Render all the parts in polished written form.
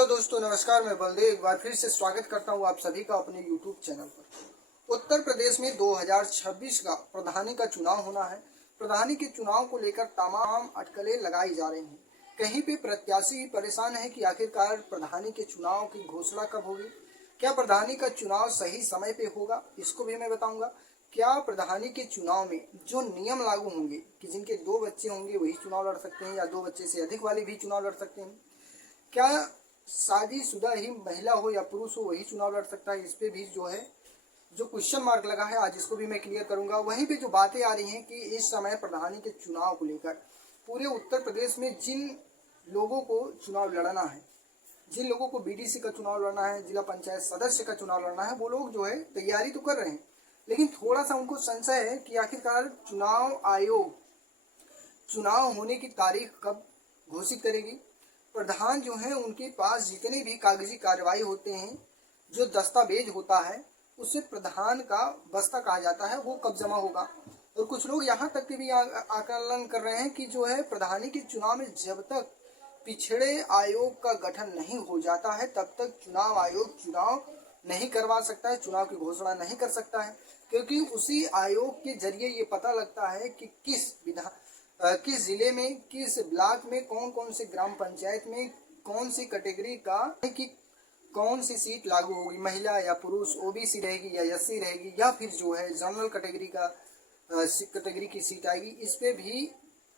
Hello दोस्तों, नमस्कार। मैं बलदेव एक बार फिर से स्वागत करता हूं आप सभी का अपने YouTube चैनल पर। उत्तर प्रदेश में 2026 का प्रधानी का चुनाव होना है। प्रधानी के चुनाव को लेकर तमाम अटकलें लगाई जा रही हैं। कहीं पे प्रत्याशी परेशान है कि आखिरकार प्रधानी के चुनाव की घोषणा कब होगी, क्या प्रधानी का चुनाव सही समय पे होगा, इसको भी मैं बताऊंगा। क्या प्रधानी के चुनाव में जो नियम लागू होंगे कि जिनके 2 बच्चे होंगे वही चुनाव लड़ सकते हैं या 2 बच्चे से अधिक वाले भी चुनाव लड़ सकते हैं, क्या शादीशुदा ही महिला हो या पुरुष हो वही चुनाव लड़ सकता है, इस पे भी जो क्वेश्चन मार्क लगा है, आज इसको भी मैं क्लियर करूंगा। वहीं पे जो बातें आ रही हैं कि इस समय प्रधानी के चुनाव को लेकर पूरे उत्तर प्रदेश में जिन लोगों को चुनाव लड़ना है, जिन लोगों को बीडीसी का चुनाव लड़ना है, जिला पंचायत सदस्य का चुनाव लड़ना है, वो लोग जो है तैयारी तो कर रहे हैं, लेकिन थोड़ा सा उनको संशय है कि आखिरकार चुनाव आयोग चुनाव होने की तारीख कब घोषित करेगी। प्रधान जो है उनके पास जितने भी कागजी कार्रवाई होते हैं, जो दस्तावेज होता है, उसे प्रधान का बस्ता कहा जाता है, वो कब जमा होगा। और कुछ लोग यहाँ तक के भी आकलन कर रहे हैं कि जो है प्रधानी के चुनाव में जब तक पिछड़े आयोग का गठन नहीं हो जाता है तब तक चुनाव आयोग चुनाव नहीं करवा सकता है, चुनाव की घोषणा नहीं कर सकता है, क्योंकि उसी आयोग के जरिए ये पता लगता है कि किस जिले में, किस ब्लॉक में, कौन कौन से ग्राम पंचायत में कौन सी कैटेगरी का कि कौन सी सीट लागू होगी, महिला या पुरुष, ओबीसी रहेगी या एससी रहेगी, या फिर जो है जनरल कैटेगरी की सीट आएगी। इस पे भी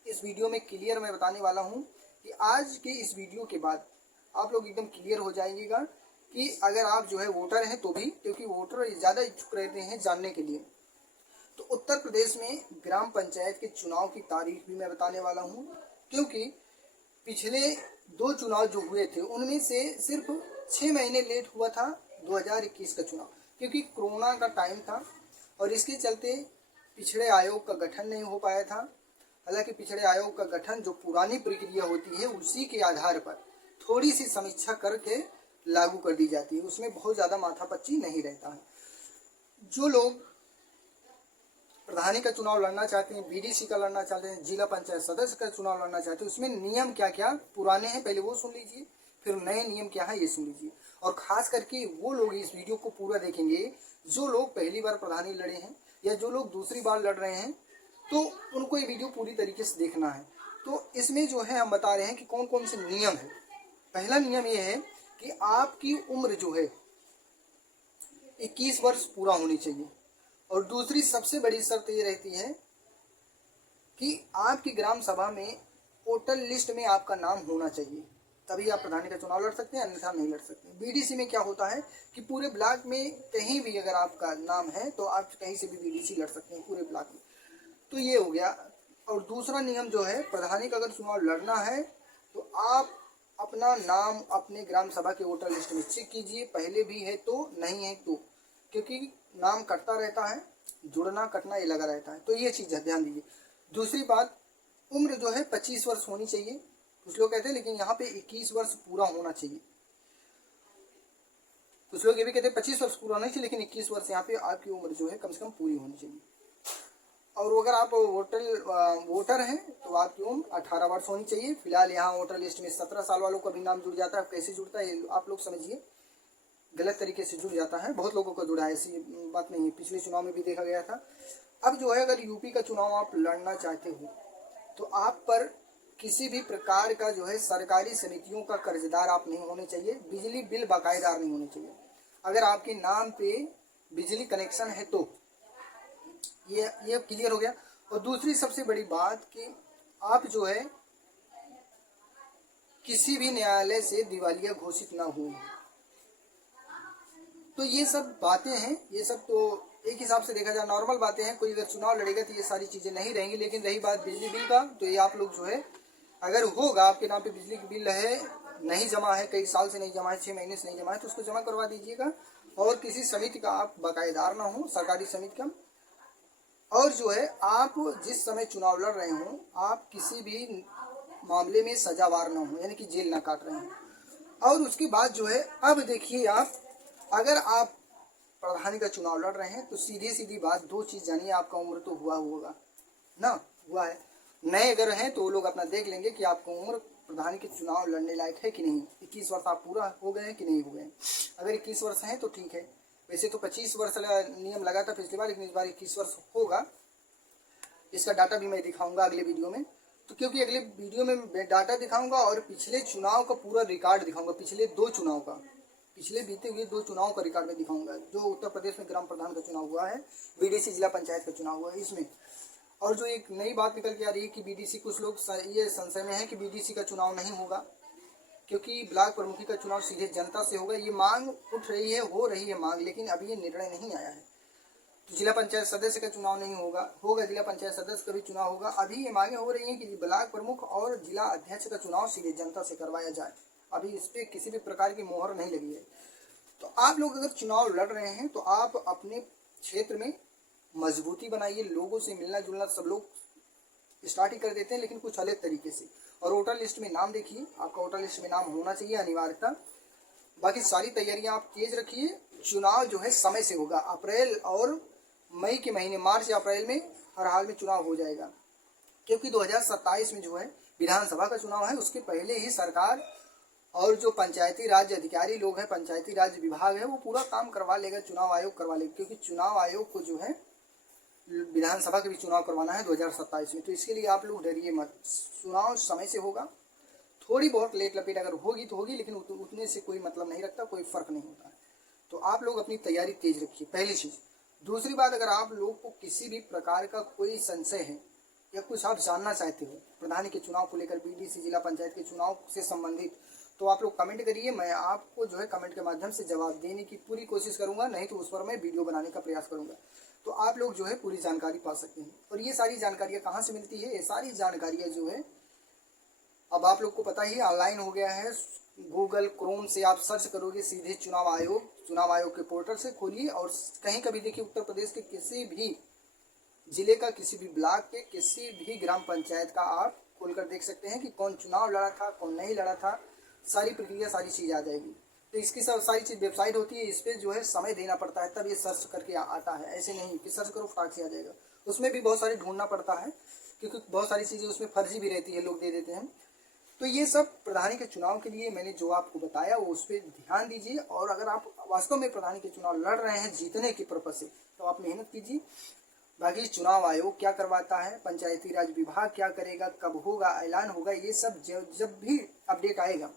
इस वीडियो में क्लियर मैं बताने वाला हूँ कि आज के इस वीडियो के बाद आप लोग एकदम क्लियर हो जाएंगे कि अगर आप जो है वोटर हैं तो भी, क्योंकि वोटर ज़्यादा इच्छुक रहते हैं जानने के लिए। तो उत्तर प्रदेश में ग्राम पंचायत के चुनाव की तारीख भी मैं बताने वाला हूँ, क्योंकि पिछले 2 चुनाव जो हुए थे उनमें से सिर्फ 6 महीने लेट हुआ था 2021 का चुनाव, क्योंकि कोरोना का टाइम था और इसके चलते पिछड़े आयोग का गठन नहीं हो पाया था। हालांकि पिछड़े आयोग का गठन जो पुरानी प्रक्रिया होती है उसी के आधार पर थोड़ी सी समीक्षा करके लागू कर दी जाती है, उसमें बहुत ज़्यादा माथापच्ची नहीं रहता है। जो लोग प्रधानी का चुनाव लड़ना चाहते हैं, बीडीसी का लड़ना चाहते हैं, जिला पंचायत सदस्य का चुनाव लड़ना चाहते हैं, उसमें नियम क्या क्या पुराने हैं पहले वो सुन लीजिए, फिर नए नियम क्या है ये सुन लीजिए। और खास करके वो लोग इस वीडियो को पूरा देखेंगे जो लोग पहली बार प्रधानी लड़े हैं या जो लोग दूसरी बार लड़ रहे हैं, तो उनको ये वीडियो पूरी तरीके से देखना है। तो इसमें जो है हम बता रहे हैं कि कौन कौन से नियम है। पहला नियम ये है कि आपकी उम्र जो है 21 वर्ष पूरा होनी चाहिए। और दूसरी सबसे बड़ी शर्त ये रहती है कि आपकी ग्राम सभा में वोटर लिस्ट में आपका नाम होना चाहिए, तभी आप प्रधानी का चुनाव लड़ सकते हैं, अन्यथा नहीं लड़ सकते। बीडीसी में क्या होता है कि पूरे ब्लॉक में कहीं भी अगर आपका नाम है तो आप कहीं से भी बीडीसी लड़ सकते हैं पूरे ब्लॉक में। तो ये हो गया। और दूसरा नियम जो है, प्रधानी का अगर चुनाव लड़ना है तो आप अपना नाम अपने ग्राम सभा के वोटर लिस्ट में चेक कीजिए, पहले भी है तो, नहीं है तो, क्योंकि नाम कटता रहता है, जुड़ना कटना ये लगा रहता है, तो ये चीज़ ध्यान दीजिए। दूसरी बात, उम्र जो है 25 वर्ष होनी चाहिए, कुछ लोग कहते हैं, लेकिन यहाँ पे 21 वर्ष पूरा होना चाहिए। कुछ लोग ये भी कहते हैं 25 वर्ष पूरा होना चाहिए, लेकिन 21 वर्ष यहाँ पे आपकी उम्र जो है कम से कम पूरी होनी चाहिए। और अगर आप वोटर हैं तो आपकी उम्र 18 वर्ष होनी चाहिए। फिलहाल यहाँ वोटर लिस्ट में 17 साल वालों का भी नाम जुड़ जाता है। कैसे जुड़ता है आप लोग समझिए, गलत तरीके से जुड़ जाता है, बहुत लोगों का जुड़ा है, ऐसी बात नहीं है, पिछले चुनाव में भी देखा गया था। अब जो है, अगर यूपी का चुनाव आप लड़ना चाहते हो तो आप पर किसी भी प्रकार का जो है सरकारी समितियों का कर्जदार आप नहीं होने चाहिए, बिजली बिल बाकायदार नहीं होने चाहिए। अगर आपके नाम पे बिजली कनेक्शन है तो ये क्लियर हो गया। और दूसरी सबसे बड़ी बात कि आप जो है किसी भी न्यायालय से दिवालिया घोषित ना हो। तो ये सब बातें हैं, ये सब तो एक हिसाब से देखा जाए नॉर्मल बातें हैं। कोई अगर चुनाव लड़ेगा तो ये सारी चीज़ें नहीं रहेंगी। लेकिन रही बात बिजली बिल का, तो ये आप लोग जो है, अगर होगा आपके नाम पे बिजली की बिल है, नहीं जमा है, कई साल से नहीं जमा है, 6 महीने से नहीं जमा है, तो उसको जमा करवा दीजिएगा। और किसी समिति का आप बाकायदार ना हो, सरकारी समिति का। और जो है, आप जिस समय चुनाव लड़ रहे हो आप किसी भी मामले में सजावार ना हो, यानी कि जेल ना काट रहे हो। और उसके बाद जो है, अब देखिए आप, अगर आप प्रधानी का चुनाव लड़ रहे हैं तो सीधी बात 2 चीज़ जानिए, आपका उम्र तो हुआ होगा ना, हुआ है। नए अगर हैं तो वो लोग अपना देख लेंगे कि आपका उम्र प्रधानी के चुनाव लड़ने लायक है कि नहीं, 21 वर्ष आप पूरा हो गए हैं कि नहीं हो गए। अगर 21 वर्ष हैं तो ठीक है, वैसे तो 25 वर्ष नियम लगा था पिछली बार, लेकिन इस बार 21 वर्ष होगा। इसका डाटा भी मैं दिखाऊंगा अगले वीडियो में। तो क्योंकि अगले वीडियो में मैं डाटा दिखाऊंगा और पिछले चुनाव का पूरा रिकॉर्ड दिखाऊंगा, पिछले 2 चुनाव का, पिछले बीते हुए 2 चुनाव का रिकॉर्ड में दिखाऊंगा। जो उत्तर प्रदेश में ग्राम प्रधान का चुनाव हुआ है, बीडीसी जिला पंचायत का चुनाव हुआ है इसमें। और जो एक नई बात निकल के आ रही है कि बीडीसी, कुछ लोग ये संशय में है कि बीडीसी का चुनाव नहीं होगा क्योंकि ब्लॉक प्रमुखी का चुनाव सीधे जनता से होगा। ये मांग उठ रही है, हो रही है मांग, लेकिन अभी ये निर्णय नहीं आया है। तो जिला पंचायत सदस्य का चुनाव नहीं होगा जिला पंचायत सदस्य का भी चुनाव होगा। अभी ये मांगे हो रही हैं कि ब्लॉक प्रमुख और जिला अध्यक्ष का चुनाव सीधे जनता से करवाया जाए। अभी इस पर किसी भी प्रकार की मोहर नहीं लगी है। तो आप लोग अगर चुनाव लड़ रहे हैं तो आप अपने क्षेत्र में मजबूती बनाइए, लोगों से मिलना जुलना सब लोग स्टार्ट ही कर देते हैं, लेकिन कुछ अलग तरीके से। और वोटर लिस्ट में नाम देखिए, आपका वोटर लिस्ट में नाम होना चाहिए अनिवार्यता। बाकी सारी तैयारियां आप तेज रखिए। चुनाव जो है समय से होगा, अप्रैल और मई के महीने, मार्च या अप्रैल में हर हाल में चुनाव हो जाएगा। क्योंकि 2027 में जो है विधानसभा का चुनाव है, उसके पहले ही सरकार और जो पंचायती राज अधिकारी लोग हैं, पंचायती राज विभाग है, वो पूरा काम करवा लेगा, चुनाव आयोग करवा लेगा। क्योंकि चुनाव आयोग को जो है विधानसभा का भी चुनाव करवाना है 2027 में। तो इसके लिए आप लोग डरिए मत, चुनाव समय से होगा। थोड़ी बहुत लेट लपेट अगर होगी तो होगी, लेकिन उतने से कोई मतलब नहीं रखता, कोई फर्क नहीं होता है। तो आप लोग अपनी तैयारी तेज रखिए, पहली चीज़। दूसरी बात, अगर आप लोग को किसी भी प्रकार का कोई संशय है या कुछ आप जानना चाहते हो प्रधानी के चुनाव को लेकर, बीडीसी जिला पंचायत के चुनाव से संबंधित, तो आप लोग कमेंट करिए। मैं आपको जो है कमेंट के माध्यम से जवाब देने की पूरी कोशिश करूंगा, नहीं तो उस पर मैं वीडियो बनाने का प्रयास करूंगा। तो आप लोग जो है पूरी जानकारी पा सकते हैं। और ये सारी जानकारियाँ कहाँ से मिलती है, ये सारी जानकारियाँ जो है अब आप लोग को पता ही ऑनलाइन हो गया है। गूगल क्रोम से आप सर्च करोगे सीधे चुनाव आयोग के पोर्टल से खोलिए और कहीं कभी देखिए उत्तर प्रदेश के किसी भी जिले का, किसी भी ब्लॉक के, किसी भी ग्राम पंचायत का आप खोलकर देख सकते हैं कि कौन चुनाव लड़ा था, कौन नहीं लड़ा था। सारी प्रक्रिया, सारी चीज़ आ जाएगी। तो इसकी सारी चीज़ वेबसाइट होती है, इस पर जो है समय देना पड़ता है, तब ये सर्च करके आता है। ऐसे नहीं कि सर्च करो फटाक से आ जाएगा, उसमें भी बहुत सारी ढूंढना पड़ता है, क्योंकि बहुत सारी चीज़ें उसमें फर्जी भी रहती है, लोग दे देते हैं। तो ये सब प्रधानी के चुनाव के लिए मैंने जो आपको बताया वो उस पर ध्यान दीजिए। और अगर आप वास्तव में प्रधानी के चुनाव लड़ रहे हैं जीतने के पर्पज से, तो आप मेहनत कीजिए। बाकी चुनाव आयोग क्या करवाता है, पंचायती राज विभाग क्या करेगा, कब होगा, ऐलान होगा, ये सब जब भी अपडेट आएगा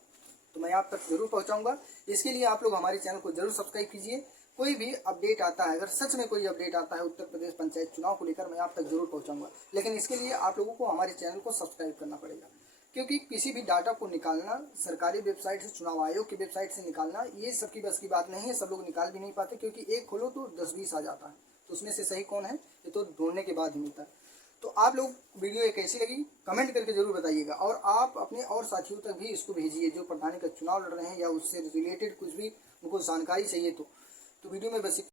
तो मैं आप तक जरूर पहुंचाऊंगा। इसके लिए आप लोग हमारे चैनल को जरूर सब्सक्राइब कीजिए। कोई भी अपडेट आता है, अगर सच में कोई अपडेट आता है उत्तर प्रदेश पंचायत चुनाव को लेकर, मैं आप तक जरूर पहुंचाऊंगा। लेकिन इसके लिए आप लोगों को हमारे चैनल को सब्सक्राइब करना पड़ेगा, क्योंकि किसी भी डाटा को निकालना सरकारी वेबसाइट से, चुनाव आयोग की वेबसाइट से निकालना, ये सबकी बस की बात नहीं है। सब लोग निकाल भी नहीं पाते, क्योंकि एक खोलो तो 10-20 आ जाता है, तो उसमें से सही कौन है ये तो ढूंढने के बाद ही मिलता है। तो आप लोग वीडियो ये कैसी लगी कमेंट करके जरूर बताइएगा। और आप अपने और साथियों तक भी इसको भेजिए जो प्रधानी का चुनाव लड़ रहे हैं या उससे रिलेटेड कुछ भी उनको जानकारी चाहिए। तो वीडियो में बस